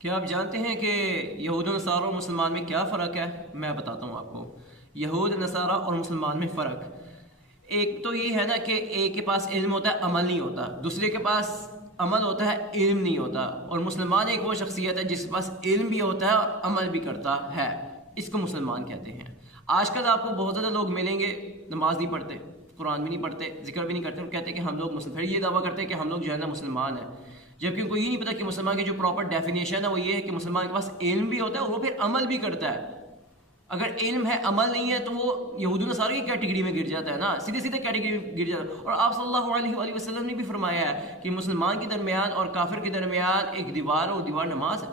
کیا آپ جانتے ہیں کہ یہود و نصارہ اور مسلمان میں کیا فرق ہے؟ میں بتاتا ہوں آپ کو۔ یہود نصارہ اور مسلمان میں فرق ایک تو یہ ہے نا کہ ایک کے پاس علم ہوتا ہے، عمل نہیں ہوتا، دوسرے کے پاس عمل ہوتا ہے، علم نہیں ہوتا۔ اور مسلمان ایک وہ شخصیت ہے جس کے پاس علم بھی ہوتا ہے اور عمل بھی کرتا ہے، اس کو مسلمان کہتے ہیں۔ آج کل آپ کو بہت زیادہ لوگ ملیں گے نماز نہیں پڑھتے، قرآن بھی نہیں پڑھتے، ذکر بھی نہیں کرتے، وہ کہتے ہیں کہ ہم لوگ مسلم، پھر یہ دعویٰ کرتے ہیں کہ ہم لوگ جو ہے نا مسلمان ہیں، جبکہ ان کو یہ نہیں پتا کہ مسلمان کی جو پراپر ڈیفینیشن ہے وہ یہ ہے کہ مسلمان کے پاس علم بھی ہوتا ہے اور وہ پھر عمل بھی کرتا ہے۔ اگر علم ہے عمل نہیں ہے تو وہ یہود و نصارہ کی کیٹیگری میں گر جاتا ہے نا، سیدھے سیدھے کیٹیگری میں گر جاتا ہے۔ اور آپ صلی اللہ علیہ وآلہ وسلم نے بھی فرمایا ہے کہ مسلمان کے درمیان اور کافر کے درمیان ایک دیوار اور دیوار نماز ہے۔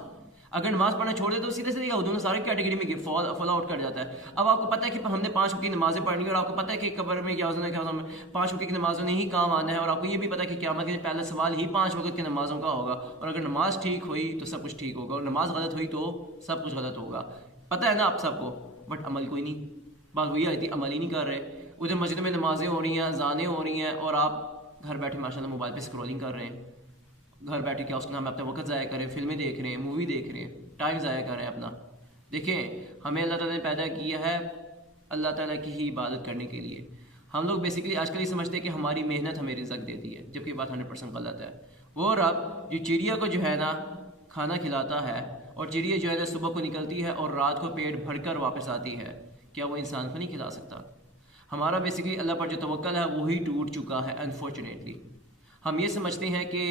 اگر نماز پڑھنا چھوڑ دے تو سیدھے سیدھے یہود و نصارہ کی کیٹیگری میں فال آؤٹ کر جاتا ہے۔ اب آپ کو پتہ ہے کہ ہم نے 5 وقت کی نمازیں پڑھنی اور آپ کو پتہ ہے کہ قبر میں کیا ہونا ہے، 5 وقت کی نمازوں نے ہی کام آنا ہے، اور آپ کو یہ بھی پتہ ہے کہ قیامت کے پہلا سوال ہی 5 وقت کی نمازوں کا ہوگا، اور اگر نماز ٹھیک ہوئی تو سب کچھ ٹھیک ہوگا، اور نماز غلط ہوئی تو سب کچھ غلط ہوگا۔ پتہ ہے نا آپ سب کو، بٹ عمل کوئی نہیں۔ بات وہی آئی تھی، عمل ہی نہیں کر رہے۔ ادھر مسجد میں نمازیں ہو رہی ہیں، اذانیں ہو رہی ہیں، اور آپ گھر بیٹھے ماشاء اللہ موبائل پہ اسکرولنگ کر رہے ہیں۔ گھر بیٹھے کیا اس کا نام ہے اپنا وقت ضائع کریں، فلمیں دیکھ رہے ہیں، مووی دیکھ رہے ہیں، ٹائم ضائع کر رہے ہیں اپنا۔ دیکھیں، ہمیں اللہ تعالیٰ نے پیدا کیا ہے اللہ تعالیٰ کی ہی عبادت کرنے کے لیے۔ ہم لوگ بیسیکلی آج کل یہ سمجھتے ہیں کہ ہماری محنت ہمیں رزق دیتی ہے، جبکہ یہ بات 100% غلط ہے۔ وہ رب جو چڑیا کو جو ہے نا کھانا کھلاتا ہے، اور چڑیا جو ہے نا صبح کو نکلتی ہے اور رات کو پیٹ بھر کر واپس آتی ہے، کیا وہ انسان کو نہیں کھلا سکتا؟ ہمارا بیسیکلی اللہ پر جو توکل ہے وہی ٹوٹ چکا ہے انفارچونیٹلی۔ ہم یہ سمجھتے ہیں کہ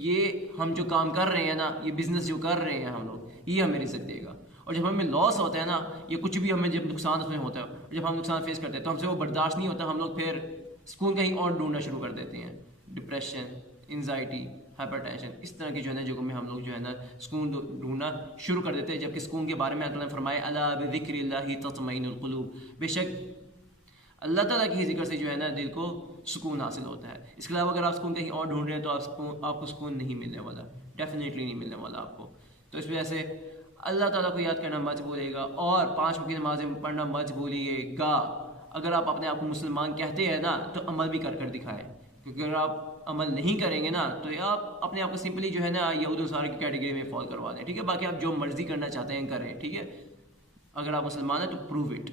یہ ہم جو کام کر رہے ہیں نا، یہ بزنس جو کر رہے ہیں ہم لوگ، یہ ہمیں رزق دے گا، اور جب ہمیں لاس ہوتا ہے نا، یہ کچھ بھی ہمیں جب نقصان اس میں ہوتا ہے، جب ہم نقصان فیس کرتے ہیں تو ہم سے وہ برداشت نہیں ہوتا، ہم لوگ پھر سکون کہیں اور ڈھونڈنا شروع کر دیتے ہیں۔ ڈپریشن، انزائٹی، ہائپر ٹینشن، اس طرح کی جو ہے نا جگہوں میں ہم لوگ جو ہے نا سکون ڈھونڈنا شروع کر دیتے ہیں، جبکہ سکون کے بارے میں اللہ نے فرمایا الا بذکر اللہ تطمئن القلوب، بے شک اللہ تعالیٰ کے ذکر سے جو ہے نا دل کو سکون حاصل ہوتا ہے۔ اس کے علاوہ اگر آپ سکون کہیں اور ڈھونڈ رہے ہیں تو آپ کو سکون نہیں ملنے والا، ڈیفینیٹلی نہیں ملنے والا آپ کو۔ تو اس وجہ سے اللہ تعالیٰ کو یاد کرنا مت بھولیے گا، اور 5 وقت کی نمازیں پڑھنا مت بھولیے گا۔ اگر آپ اپنے آپ کو مسلمان کہتے ہیں نا تو عمل بھی کر دکھائیں، کیونکہ اگر آپ عمل نہیں کریں گے نا تو آپ اپنے آپ کو سمپلی جو ہے نا یہود و نصارہ کی کیٹیگری میں فال کروا دیں، ٹھیک ہے؟ باقی آپ جو مرضی کرنا چاہتے ہیں کریں، ٹھیک ہے؟ اگر آپ مسلمان ہیں تو پروو اٹ۔